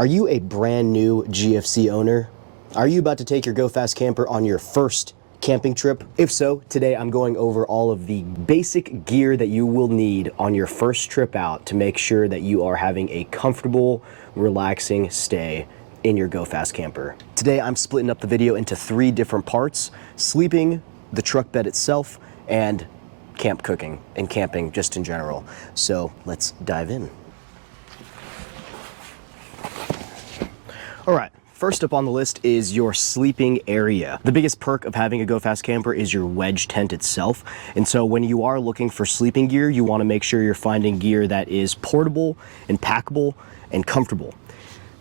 Are you a brand new GFC owner? Are you about to take your Go Fast camper on your first camping trip? If so, today I'm going over all of the basic gear that you will need on your first trip out to make sure that you are having a comfortable, relaxing stay in your Go Fast camper. Today I'm splitting up the video into 3 different parts: sleeping, the truck bed itself, and camp cooking and camping just in general. So let's dive in. All right, first up on the list is your sleeping area. The biggest perk of having a Go Fast camper is your wedge tent itself. And so when you are looking for sleeping gear, you want to make sure you're finding gear that is portable and packable and comfortable.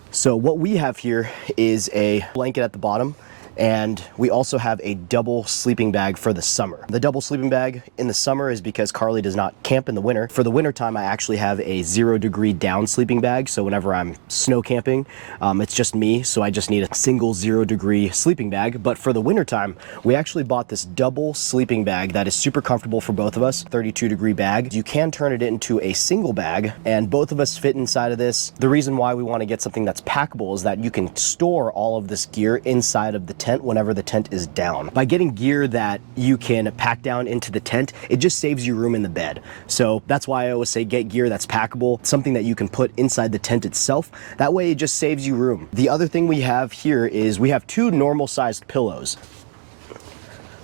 So what we have here is a blanket at the bottom, and we also have a double sleeping bag for the summer. The double sleeping bag in the summer is because Carly does not camp in the winter. For the winter time, I actually have a 0-degree down sleeping bag. So whenever I'm snow camping, it's just me. So I just need a single 0-degree sleeping bag. But for the winter time, we actually bought this double sleeping bag that is super comfortable for both of us, 32-degree bag. You can turn it into a single bag, and both of us fit inside of this. The reason why we want to get something that's packable is that you can store all of this gear inside of the tent whenever the tent is down. By getting gear that you can pack down into the tent, it just saves you room in the bed. So that's why I always say get gear that's packable, something that you can put inside the tent itself. That way it just saves you room. The other thing we have here is we have 2 normal sized pillows.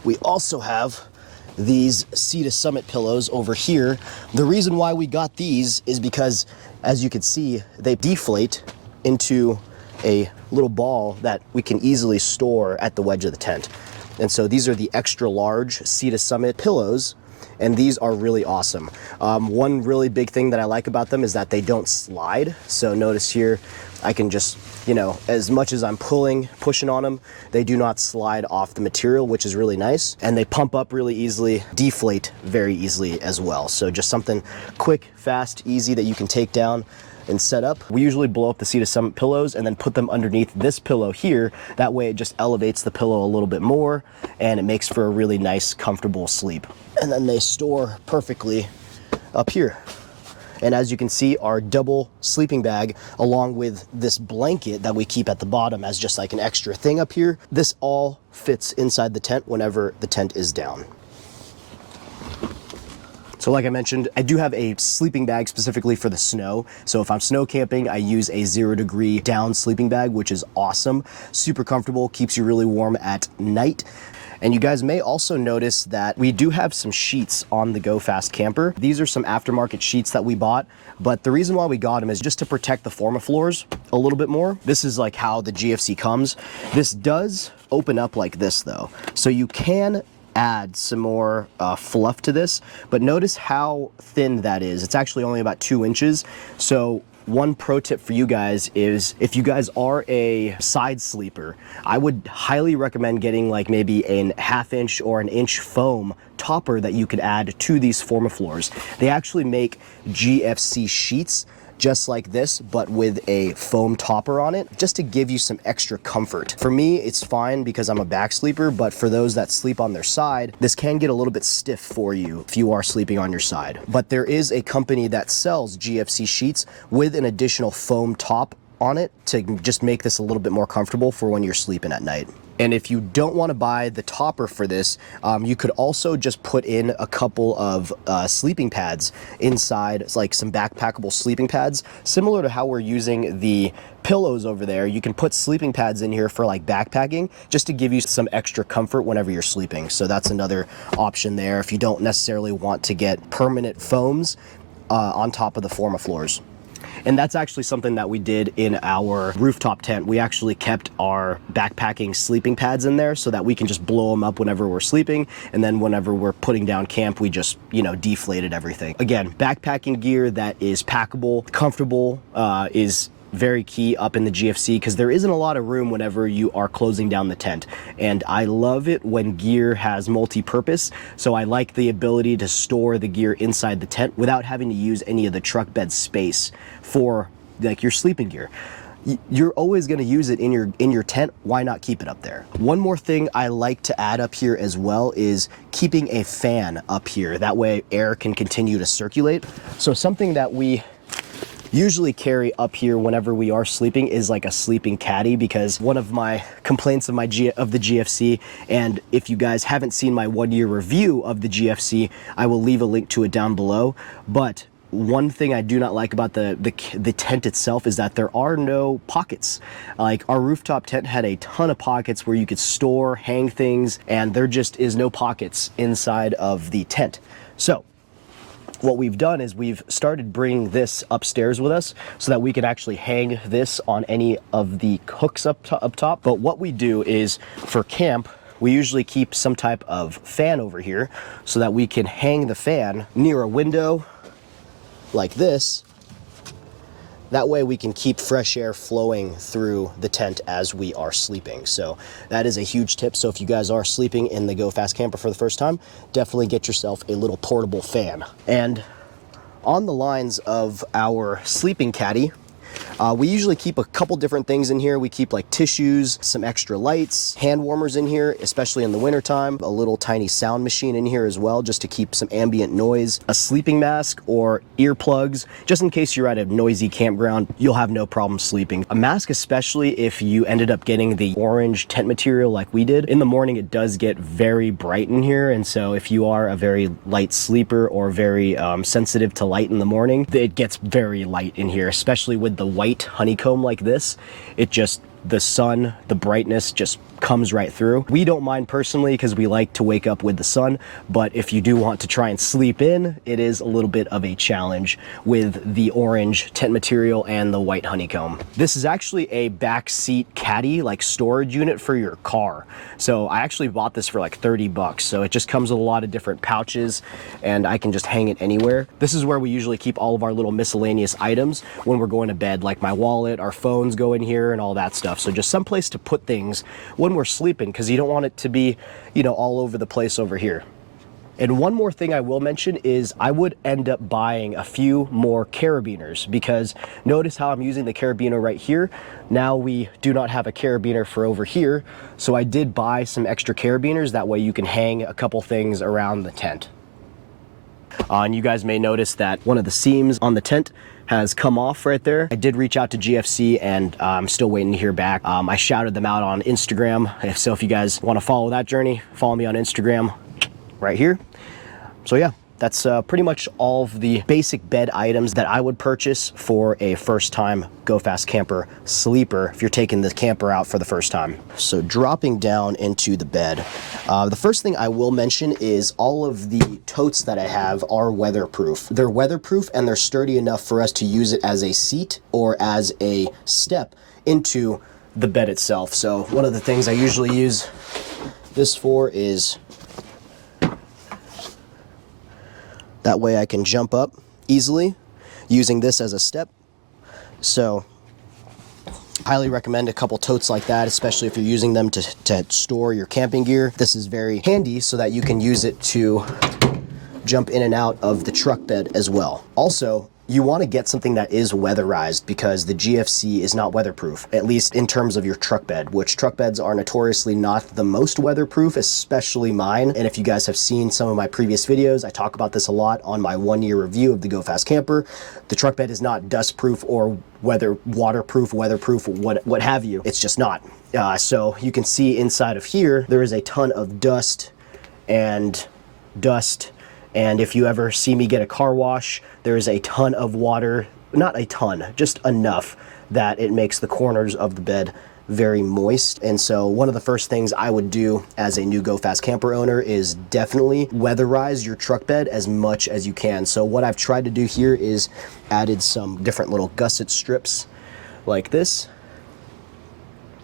We also have these Sea to Summit pillows over here. The reason why we got these is because, as you can see, they deflate into a little ball that we can easily store at the wedge of the tent. And so these are the extra large Sea to Summit pillows, and these are really awesome. One really big thing that I like about them is that they don't slide. So notice here, I can just, as much as I'm pushing on them, they do not slide off the material, which is really nice. And they pump up really easily, deflate very easily as well. So just something quick, fast, easy that you can take down and set up. We usually blow up the Sea to Summit pillows and then put them underneath this pillow here. That way it just elevates the pillow a little bit more, and it makes for a really nice, comfortable sleep. And then they store perfectly up here. And as you can see, our double sleeping bag, along with this blanket that we keep at the bottom as just like an extra thing up here, this all fits inside the tent whenever the tent is down. So like I mentioned, I do have a sleeping bag specifically for the snow. So if I'm snow camping, I use a 0-degree down sleeping bag, which is awesome. Super comfortable, keeps you really warm at night. And you guys may also notice that we do have some sheets on the Go Fast camper. These are some aftermarket sheets that we bought, but the reason why we got them is just to protect the forma floors a little bit more. This is like how the GFC comes. This does open up like this though. So you can add some more fluff to this, but notice how thin that is. It's actually only about 2 inches. So one pro tip for you guys is, if you guys are a side sleeper, I would highly recommend getting like maybe a 1/2 inch or an inch foam topper that you could add to these forma floors. They actually make GFC sheets just like this, but with a foam topper on it, just to give you some extra comfort. For me, it's fine because I'm a back sleeper, but for those that sleep on their side, this can get a little bit stiff for you if you are sleeping on your side. But there is a company that sells GFC sheets with an additional foam top on it to just make this a little bit more comfortable for when you're sleeping at night. And if you don't want to buy the topper for this, you could also just put in a couple of sleeping pads inside. It's like some backpackable sleeping pads, similar to how we're using the pillows over there. You can put sleeping pads in here for like backpacking, just to give you some extra comfort whenever you're sleeping. So that's another option there if you don't necessarily want to get permanent foams on top of the forma floors. And that's actually something that we did in our rooftop tent. We actually kept our backpacking sleeping pads in there so that we can just blow them up whenever we're sleeping. And then whenever we're putting down camp, we just, deflated everything. Again, backpacking gear that is packable, comfortable, is very key up in the GFC, because there isn't a lot of room whenever you are closing down the tent. And I love it when gear has multi-purpose. So I like the ability to store the gear inside the tent without having to use any of the truck bed space for like your sleeping gear. You're always going to use it in your tent. Why not keep it up there? One more thing I like to add up here as well is keeping a fan up here. That way air can continue to circulate. So something that we usually carry up here whenever we are sleeping is like a sleeping caddy, because one of my complaints of the GFC, and if you guys haven't seen my 1-year review of the GFC, I will leave a link to it down below. But one thing I do not like about the tent itself is that there are no pockets. Like, our rooftop tent had a ton of pockets where you could store, hang things, and there just is no pockets inside of the tent. So what we've done is we've started bringing this upstairs with us so that we can actually hang this on any of the hooks up top. But what we do is, for camp, we usually keep some type of fan over here so that we can hang the fan near a window like this. That way we can keep fresh air flowing through the tent as we are sleeping. So that is a huge tip. So if you guys are sleeping in the Go Fast Camper for the first time, definitely get yourself a little portable fan. And on the lines of our sleeping caddy, we usually keep a couple different things in here. We keep like tissues, some extra lights, hand warmers in here, especially in the winter time, a little tiny sound machine in here as well, just to keep some ambient noise, a sleeping mask or earplugs, just in case you're at a noisy campground, you'll have no problem sleeping. A mask, especially if you ended up getting the orange tent material like we did. In the morning, it does get very bright in here, and so if you are a very light sleeper or very sensitive to light in the morning, it gets very light in here, especially with the white honeycomb like this. It just, the sun, the brightness just comes right through. We don't mind personally because we like to wake up with the sun, but if you do want to try and sleep in, it is a little bit of a challenge with the orange tent material and the white honeycomb. This is actually a back seat caddy, like storage unit for your car. So I actually bought this for like 30 bucks. So it just comes with a lot of different pouches and I can just hang it anywhere. This is where we usually keep all of our little miscellaneous items when we're going to bed, like my wallet, our phones go in here and all that stuff. So just someplace to put things when we're sleeping, because you don't want it to be, you know, all over the place over here. And one more thing I will mention is I would end up buying a few more carabiners, because notice how I'm using the carabiner right here. Now we do not have a carabiner for over here. So I did buy some extra carabiners. That way you can hang a couple things around the tent. And you guys may notice that one of the seams on the tent has come off right there. I did reach out to GFC and I'm still waiting to hear back. I shouted them out on Instagram. So if you guys want to follow that journey, follow me on Instagram right here. So yeah, that's pretty much all of the basic bed items that I would purchase for a first time Go Fast Camper sleeper if you're taking the camper out for the first time. So dropping down into the bed, the first thing I will mention is all of the totes that I have are weatherproof. They're weatherproof and they're sturdy enough for us to use it as a seat or as a step into the bed itself. So one of the things I usually use this for is that way I can jump up easily using this as a step. So highly recommend a couple totes like that, especially if you're using them to store your camping gear. This is very handy so that you can use it to jump in and out of the truck bed as well. Also, you want to get something that is weatherized, because the GFC is not weatherproof, at least in terms of your truck bed, which truck beds are notoriously not the most weatherproof, especially mine. And if you guys have seen some of my previous videos, I talk about this a lot on my 1-year review of the Go Fast Camper. The truck bed is not dustproof or waterproof, weatherproof, what have you. It's just not. So you can see inside of here, there is a ton of dust. And if you ever see me get a car wash, there is a ton of water, not a ton, just enough that it makes the corners of the bed very moist. And so one of the first things I would do as a new Go Fast Camper owner is definitely weatherize your truck bed as much as you can. So what I've tried to do here is added some different little gusset strips like this,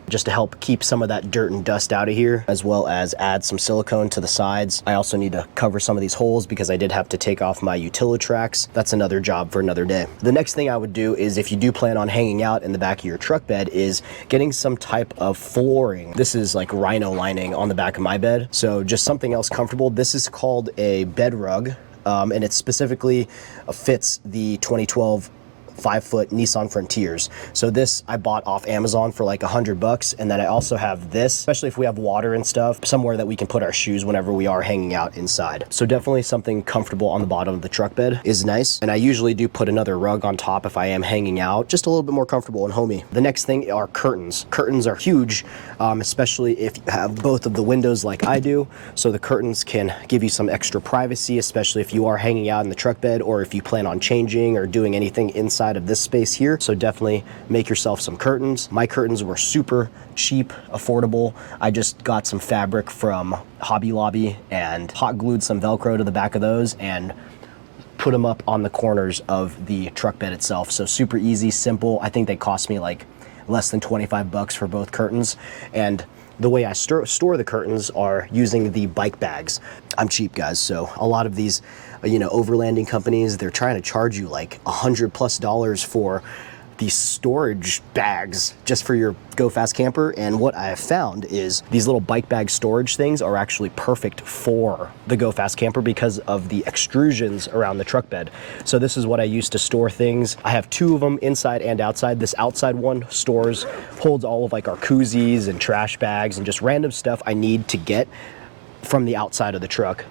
just to help keep some of that dirt and dust out of here, as well as add some silicone to the sides. I also need to cover some of these holes because I did have to take off my Utilitrax. That's another job for another day. The next thing I would do is, if you do plan on hanging out in the back of your truck bed, is getting some type of flooring. This is like rhino lining on the back of my bed. So just something else comfortable. This is called a bed rug, and it specifically fits the 2012 5-foot Nissan Frontiers. So this I bought off Amazon for like $100, and then I also have this, especially if we have water and stuff, somewhere that we can put our shoes whenever we are hanging out inside. So definitely something comfortable on the bottom of the truck bed is nice. And I usually do put another rug on top if I am hanging out, just a little bit more comfortable and homey. The next thing are curtains. Curtains are huge, especially if you have both of the windows like I do. So the curtains can give you some extra privacy, especially if you are hanging out in the truck bed or if you plan on changing or doing anything inside of this space here. So definitely make yourself some curtains. My curtains were super cheap, affordable. I just got some fabric from Hobby Lobby and hot glued some Velcro to the back of those and put them up on the corners of the truck bed itself. So super easy, simple. I think they cost me like less than 25 bucks for both curtains. And the way I store the curtains are using the bike bags. I'm cheap, guys, so a lot of these, overlanding companies, they're trying to charge you like $100+ for these storage bags just for your Go Fast camper. And what I have found is these little bike bag storage things are actually perfect for the Go Fast camper because of the extrusions around the truck bed. So this is what I use to store things. I have 2 of them, inside and outside. This outside one holds all of like our koozies and trash bags and just random stuff I need to get from the outside of the truck.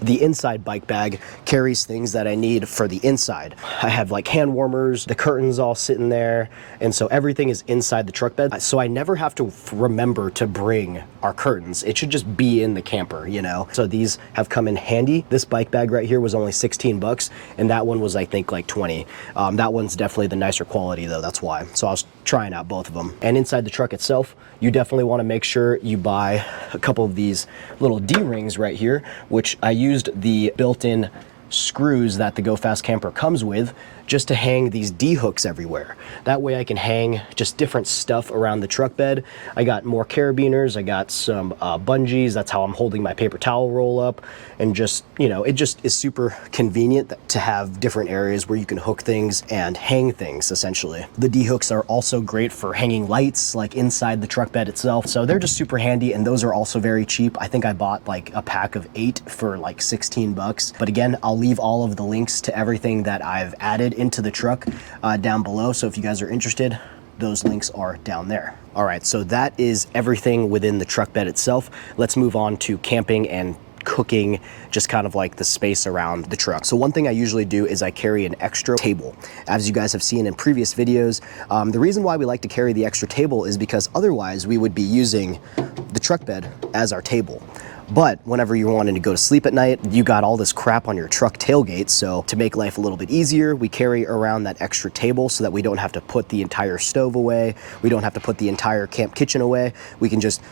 The inside bike bag carries things that I need for the inside. I have like hand warmers, the curtains all sitting there, and so everything is inside the truck bed. So I never have to remember to bring our curtains. It should just be in the camper, So these have come in handy. This bike bag right here was only 16 bucks, and that one was, I think, like 20. That one's definitely the nicer quality though, that's why. So I was trying out both of them. And inside the truck itself, you definitely want to make sure you buy a couple of these little D-rings right here, which I used the built-in screws that the Go Fast camper comes with just to hang these D-hooks everywhere. That way I can hang just different stuff around the truck bed. I got more carabiners, I got some bungees, that's how I'm holding my paper towel roll up, and just, it just is super convenient to have different areas where you can hook things and hang things, essentially. The D-hooks are also great for hanging lights, like inside the truck bed itself, so they're just super handy, and those are also very cheap. I think I bought like a pack of 8 for like 16 bucks. But again, I'll leave all of the links to everything that I've added into the truck down below, so if you guys are interested, those links are down there. All right, so that is everything within the truck bed itself. Let's move on to camping and cooking, just kind of like the space around the truck. So one thing I usually do is I carry an extra table. As you guys have seen in previous videos, the reason why we like to carry the extra table is because otherwise we would be using the truck bed as our table. But whenever you're wanting to go to sleep at night, you got all this crap on your truck tailgate. So to make life a little bit easier, we carry around that extra table so that we don't have to put the entire stove away. We don't have to put the entire camp kitchen away. We can just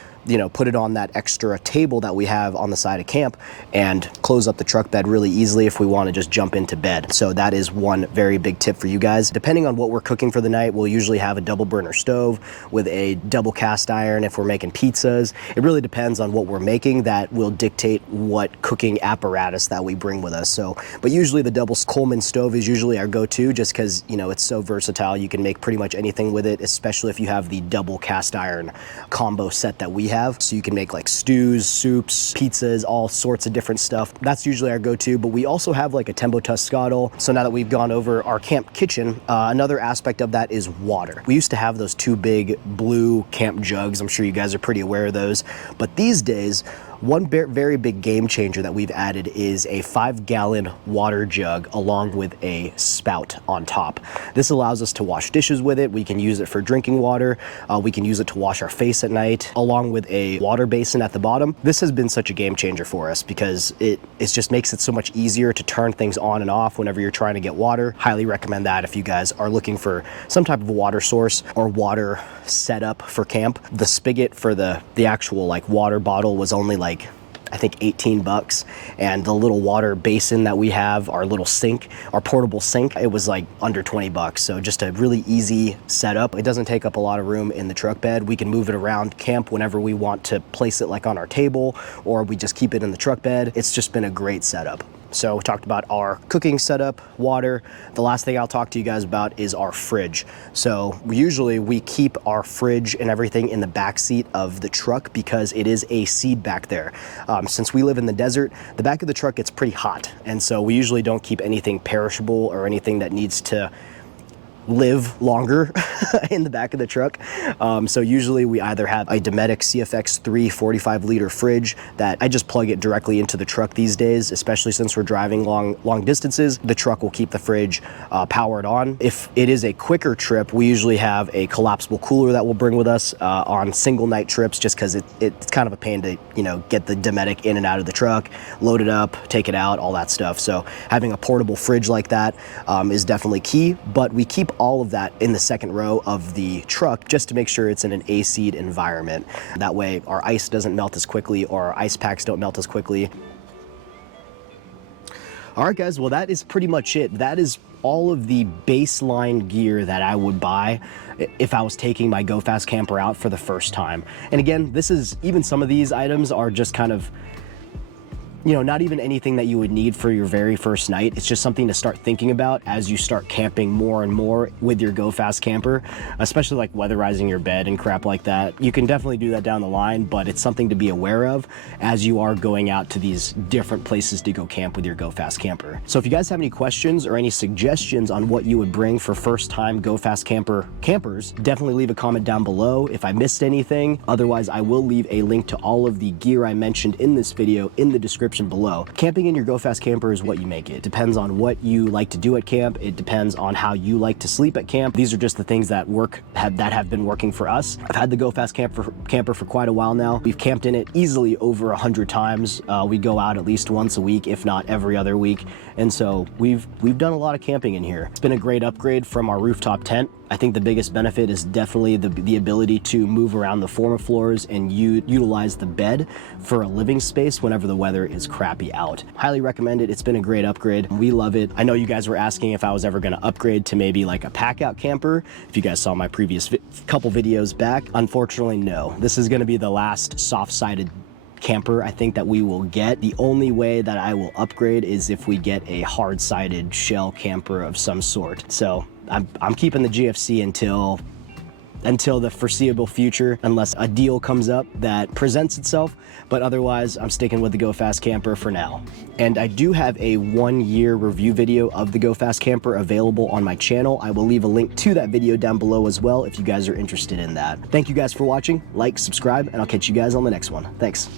put it on that extra table that we have on the side of camp and close up the truck bed really easily if we want to just jump into bed. So that is one very big tip for you guys. Depending on what we're cooking for the night, we'll usually have a double burner stove with a double cast iron if we're making pizzas. It really depends on what we're making that will dictate what cooking apparatus that we bring with us. So, but usually the double Coleman stove is usually our go-to just because, it's so versatile. You can make pretty much anything with it, especially if you have the double cast iron combo set that we have. So you can make like stews, soups, pizzas, all sorts of different stuff. That's usually our go-to, but we also have like a Tembo Tuscado. So now that we've gone over our camp kitchen, another aspect of that is water. We used to have those 2 big blue camp jugs. I'm sure you guys are pretty aware of those. But these days, one very big game changer that we've added is a 5-gallon water jug along with a spout on top. This allows us to wash dishes with it. We can use it for drinking water. We can use it to wash our face at night, along with a water basin at the bottom. This has been such a game changer for us because it just makes it so much easier to turn things on and off whenever you're trying to get water. Highly recommend that if you guys are looking for some type of water source or water setup for camp. The spigot for the actual like water bottle was only like, I think 18 bucks, and the little water basin that we have, our little sink, our portable sink, it was like under 20 bucks. So just a really easy setup. It doesn't take up a lot of room in the truck bed. We can move it around camp whenever we want to place it like on our table, or we just keep it in the truck bed. It's just been a great setup. So we talked about our cooking setup, water. The last thing I'll talk to you guys about is our fridge. So we keep our fridge and everything in the back seat of the truck because it is AC'd back there. Since we live in the desert, the back of the truck gets pretty hot. And so we usually don't keep anything perishable or anything that needs to live longer in the back of the truck. So usually we either have a Dometic CFX3 45-liter fridge that I just plug it directly into the truck these days, especially since we're driving long distances. The truck will keep the fridge powered on. If it is a quicker trip, we usually have a collapsible cooler that we'll bring with us on single night trips, just because it's kind of a pain to, you know, get the Dometic in and out of the truck, load it up, take it out, all that stuff. So having a portable fridge like that is definitely key, but we keep all of that in the second row of the truck just to make sure it's in an AC'd environment. That way our ice doesn't melt as quickly, or our ice packs don't melt as quickly. All right, guys, well, that is pretty much it. That is all of the baseline gear that I would buy if I was taking my Go Fast camper out for the first time. And again, even some of these items are just kind of, you know, not even anything that you would need for your very first night. It's just something to start thinking about as you start camping more and more with your Go Fast camper, especially like weatherizing your bed and crap like that. You can definitely do that down the line, but it's something to be aware of as you are going out to these different places to go camp with your Go Fast camper. So if you guys have any questions or any suggestions on what you would bring for first time Go Fast campers, definitely leave a comment down below if I missed anything. Otherwise, I will leave a link to all of the gear I mentioned in this video in the description below. Camping in your Go Fast camper is what you make it. Depends on what you like to do at camp. It depends on how you like to sleep at camp. These are just the things that have been working for us. I've had the Go Fast camper for quite a while now. We've camped in it easily over 100 times. We go out at least once a week, if not every other week. And so we've done a lot of camping in here. It's been a great upgrade from our rooftop tent. I think the biggest benefit is definitely the ability to move around the former floors and utilize the bed for a living space whenever the weather is crappy out. Highly recommend it. It's been a great upgrade. We love it. I know you guys were asking if I was ever going to upgrade to maybe like a pack out camper. If you guys saw my previous couple videos back, unfortunately, no. This is going to be the last soft-sided camper I think that we will get. The only way that I will upgrade is if we get a hard-sided shell camper of some sort. So I'm keeping the GFC until the foreseeable future, unless a deal comes up that presents itself, but otherwise I'm sticking with the Go Fast camper for now. And I do have a 1-year review video of the Go Fast camper available on my channel. I will leave a link to that video down below as well if you guys are interested in that. Thank you guys for watching. Like, subscribe, and I'll catch you guys on the next one. Thanks.